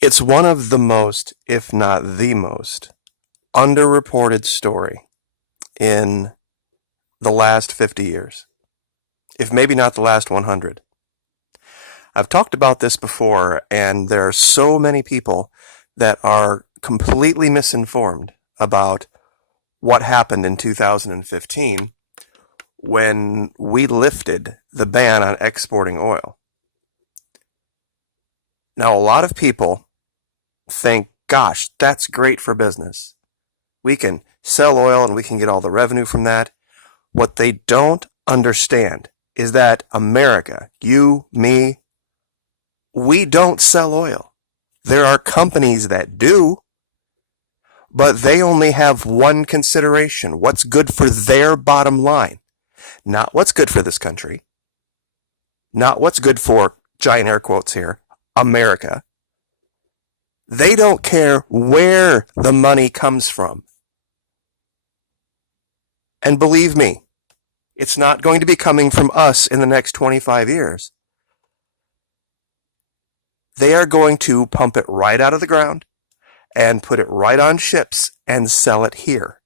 It's one of the most, if not the most, underreported story in the last 50 years, if maybe not the last 100. I've talked about this before, and there are so many people that are completely misinformed about what happened in 2015 when we lifted the ban on exporting oil. Now, a lot of people think, gosh, that's great for business. We can sell oil and we can get all the revenue from that. What they don't understand is that America, you, me, we don't sell oil. There are companies that do, but they only have one consideration: what's good for their bottom line, not what's good for this country, not what's good for, giant air quotes here, America. They don't care where the money comes from. And believe me, it's not going to be coming from us in the next 25 years. They are going to pump it right out of the ground and put it right on ships and sell it here.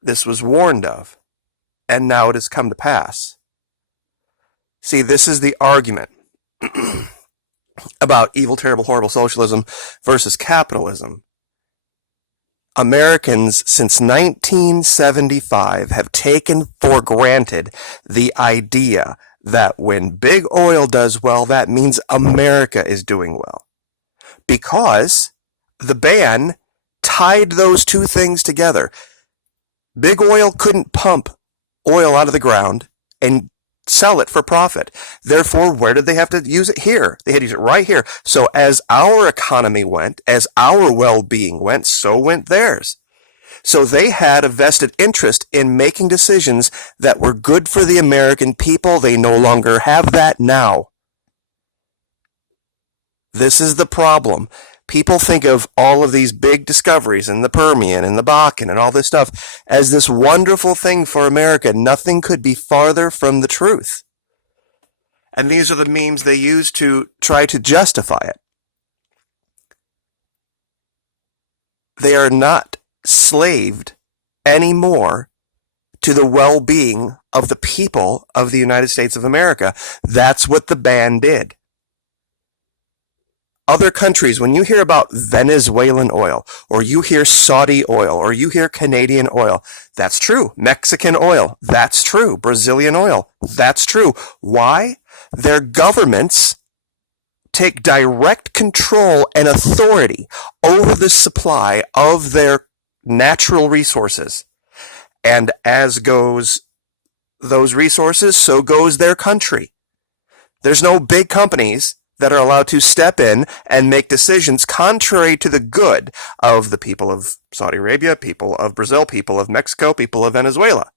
This was warned of, and now it has come to pass. See, this is the argument about evil, terrible, horrible socialism versus capitalism. Americans since 1975 have taken for granted the idea that when big oil does well, that means America is doing well. Because the ban tied those two things together. Big oil couldn't pump oil out of the ground and sell it for profit. Therefore, where did they have to use it? Here. They had to use it right here. So as our economy went, as our well-being went, so went theirs. So they had a vested interest in making decisions that were good for the American people. They no longer have that now. This is the problem. People think of all of these big discoveries in the Permian and the Bakken and all this stuff as this wonderful thing for America. Nothing could be farther from the truth. And these are the memes they use to try to justify it. They are not slaved anymore to the well-being of the people of the United States of America. That's what the ban did. Other countries, when you hear about Venezuelan oil, or you hear Saudi oil, or you hear Canadian oil, that's true. Mexican oil, that's true. Brazilian oil, that's true. Why? Their governments take direct control and authority over the supply of their natural resources. And as goes those resources, so goes their country. There's no big companies that are allowed to step in and make decisions contrary to the good of the people of Saudi Arabia, people of Brazil, people of Mexico, people of Venezuela.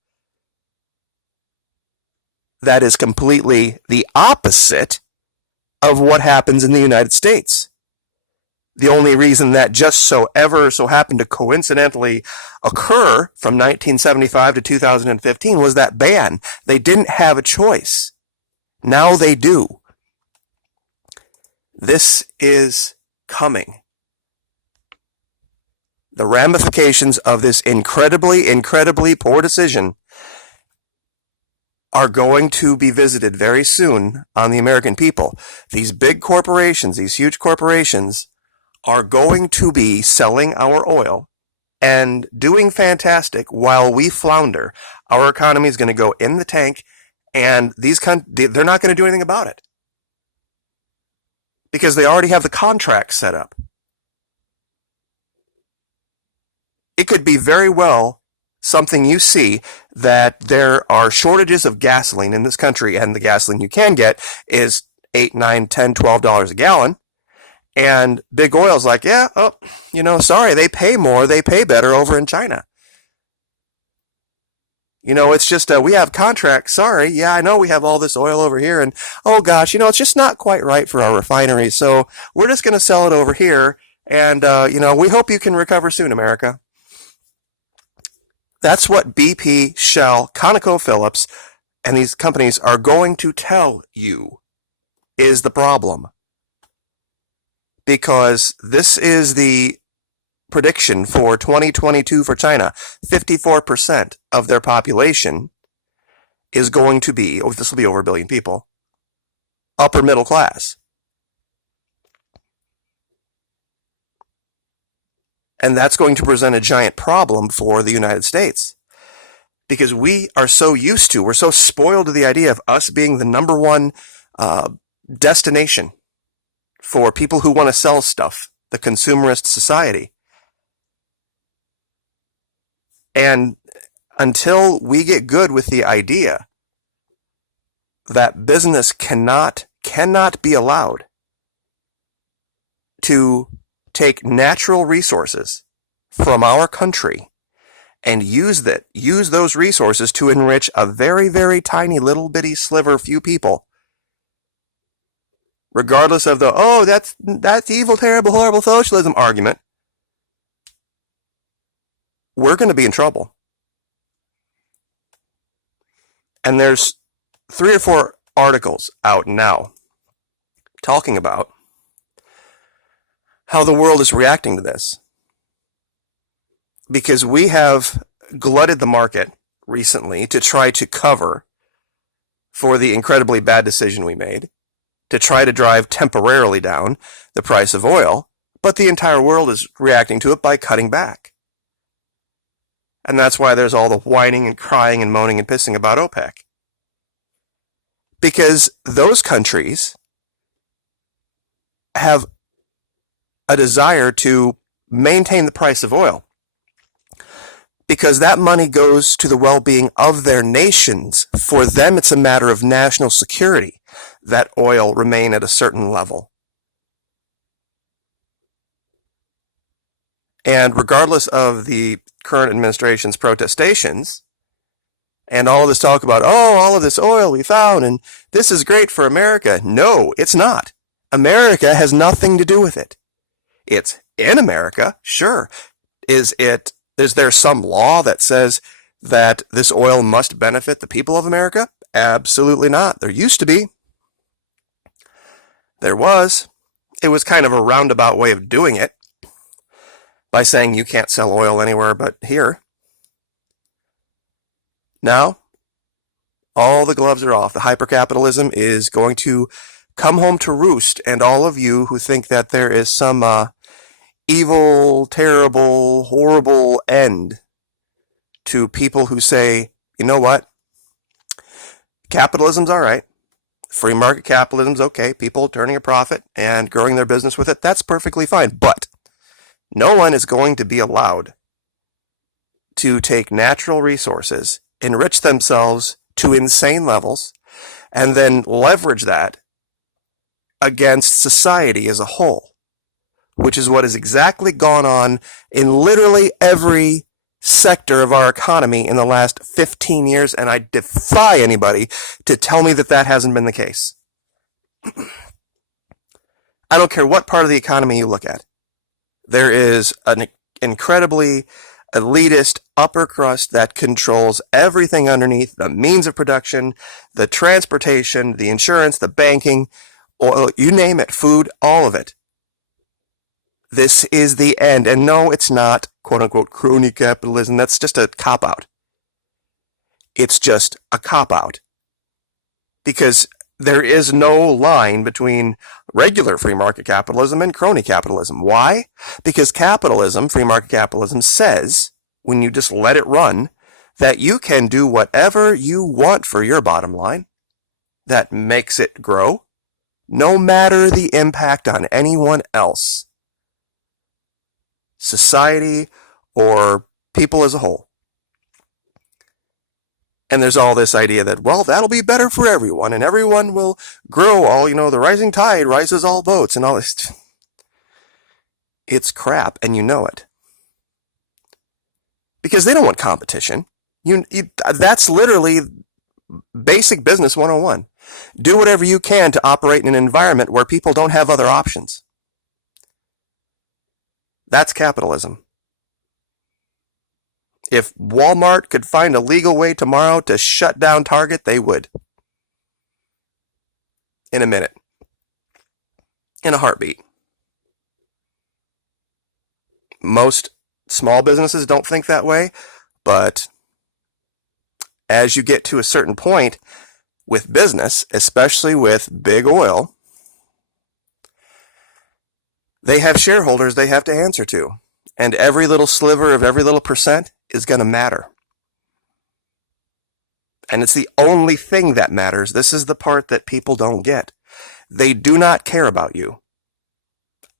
That is completely the opposite of what happens in the United States. The only reason that just so happened to coincidentally occur from 1975 to 2015 was that ban. They didn't have a choice. Now they do. This is coming. The ramifications of this incredibly, incredibly poor decision are going to be visited very soon on the American people. These big corporations, these huge corporations, are going to be selling our oil and doing fantastic while we flounder. Our economy is going to go in the tank, and they're not going to do anything about it, because they already have the contract set up. It could be very well something you see that there are shortages of gasoline in this country, and the gasoline you can get is $8, $9, $10, $12 a gallon. And big oil's like, yeah, sorry, they pay more, they pay better over in China. It's just, we have contracts, sorry, yeah, I know we have all this oil over here, and oh gosh, it's just not quite right for our refineries, so we're just going to sell it over here, and, we hope you can recover soon, America. That's what BP, Shell, ConocoPhillips, and these companies are going to tell you is the problem. Because this is the prediction for 2022 for China. 54% of their population is going to be, this will be over a billion people, upper middle class. And that's going to present a giant problem for the United States. Because we're so spoiled to the idea of us being the number one destination for people who want to sell stuff, the consumerist society. And until we get good with the idea that business cannot be allowed to take natural resources from our country and use those resources to enrich a very, very tiny little bitty sliver, few people, regardless of that's evil, terrible, horrible socialism argument, we're going to be in trouble. And there's 3 or 4 articles out now talking about how the world is reacting to this. Because we have glutted the market recently to try to cover for the incredibly bad decision we made, to try to drive temporarily down the price of oil, but the entire world is reacting to it by cutting back. And that's why there's all the whining and crying and moaning and pissing about OPEC. Because those countries have a desire to maintain the price of oil, because that money goes to the well-being of their nations. For them, it's a matter of national security that oil remain at a certain level. And regardless of the current administration's protestations and all of this talk about, all of this oil we found and this is great for America. No, it's not. America has nothing to do with it. It's in America, sure. Is there some law that says that this oil must benefit the people of America? Absolutely not. There used to be. There was. It was kind of a roundabout way of doing it by saying you can't sell oil anywhere but here. Now, all the gloves are off. The hypercapitalism is going to come home to roost, and all of you who think that there is some evil, terrible, horrible end to people who say, you know what, capitalism's all right, free market capitalism's okay, people turning a profit and growing their business with it, that's perfectly fine, but no one is going to be allowed to take natural resources, enrich themselves to insane levels, and then leverage that against society as a whole, which is what has exactly gone on in literally every sector of our economy in the last 15 years, and I defy anybody to tell me that that hasn't been the case. I don't care what part of the economy you look at. There is an incredibly elitist upper crust that controls everything underneath, the means of production, the transportation, the insurance, the banking, oil, you name it, food, all of it. This is the end. And no, it's not, quote unquote, crony capitalism. That's just a cop-out. It's just a cop-out. Because there is no line between regular free market capitalism and crony capitalism. Why? Because capitalism, free market capitalism, says, when you just let it run, that you can do whatever you want for your bottom line that makes it grow, no matter the impact on anyone else, society or people as a whole. And there's all this idea that, well, that'll be better for everyone, and everyone will grow all, the rising tide rises all boats, and all this. It's crap, and you know it. Because they don't want competition. That's literally basic business 101. Do whatever you can to operate in an environment where people don't have other options. That's capitalism. If Walmart could find a legal way tomorrow to shut down Target, they would. In a minute. in a heartbeat. Most small businesses don't think that way, but as you get to a certain point with business, especially with big oil, they have shareholders they have to answer to. And every little sliver of every little percent is going to matter. And it's the only thing that matters. This is the part that people don't get. They do not care about you.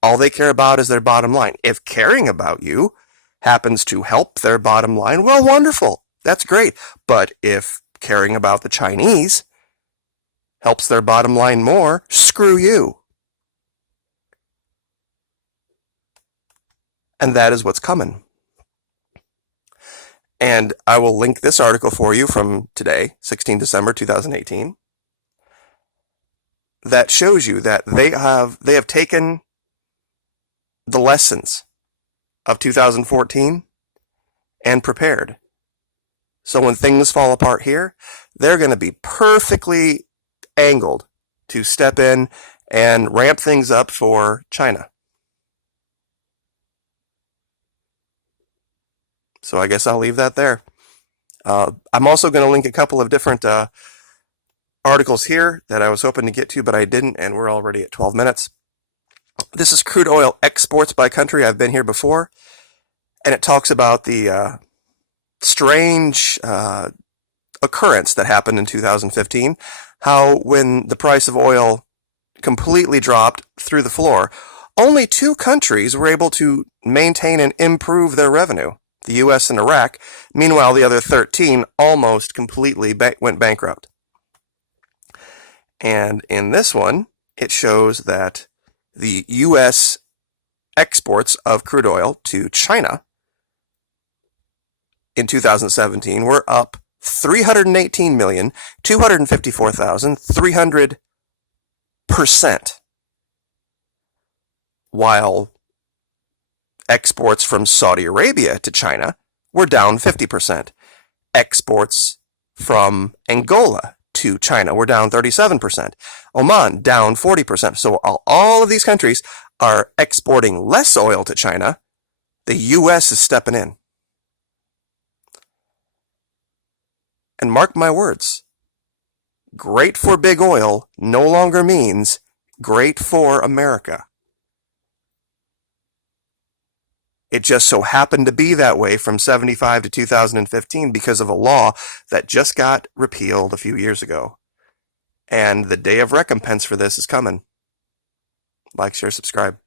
All they care about is their bottom line. If caring about you happens to help their bottom line, well, wonderful. That's great. But if caring about the Chinese helps their bottom line more, screw you. And that is what's coming. And I will link this article for you from today, 16 December 2018, that shows you that they have taken the lessons of 2014 and prepared. So when things fall apart here, they're going to be perfectly angled to step in and ramp things up for China. So I guess I'll leave that there. I'm also going to link a couple of different articles here that I was hoping to get to, but I didn't, and we're already at 12 minutes. This is crude oil exports by country. I've been here before, and it talks about the strange occurrence that happened in 2015, how when the price of oil completely dropped through the floor, only 2 countries were able to maintain and improve their revenue, the U.S. and Iraq. Meanwhile, the other 13 almost completely went bankrupt. And in this one, it shows that the U.S. exports of crude oil to China in 2017 were up 318,254,300%, while exports from Saudi Arabia to China were down 50%. Exports from Angola to China were down 37%. Oman down 40%. So all of these countries are exporting less oil to China. The U.S. is stepping in. And mark my words, great for big oil no longer means great for America. It just so happened to be that way from 75 to 2015 because of a law that just got repealed a few years ago. And the day of recompense for this is coming. Like, share, subscribe.